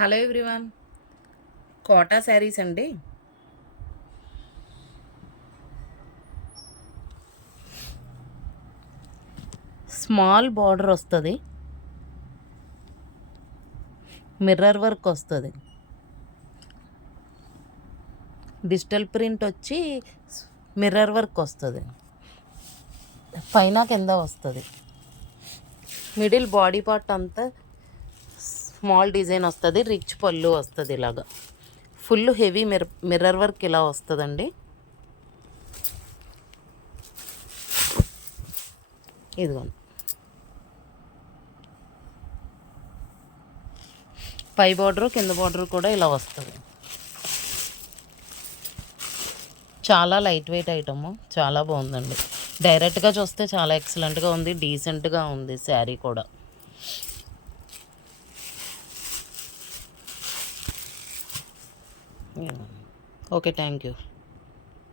Hello everyone, quota saris అండి. Small border వస్తుంది, mirror work వస్తుంది, డిజిటల్ ప్రింట్ వచ్చి మిర్రర్ వర్క్ వస్తుంది, పైన కింద వస్తుంది. మిడిల్ బాడీ పార్ట్ అంతా స్మాల్ డిజైన్ వస్తుంది, రిచ్ పళ్ళు వస్తుంది. ఇలాగా ఫుల్ హెవీ మిర్రర్ వర్క్ ఇలా వస్తుందండి. ఇదిగోండి, పై బార్డరు కింద బార్డర్ కూడా ఇలా వస్తుంది. చాలా లైట్ వెయిట్ ఐటము, చాలా బాగుందండి. డైరెక్ట్గా చూస్తే చాలా ఎక్సలెంట్గా ఉంది, డీసెంట్గా ఉంది శారీ కూడా. Okay, thank you.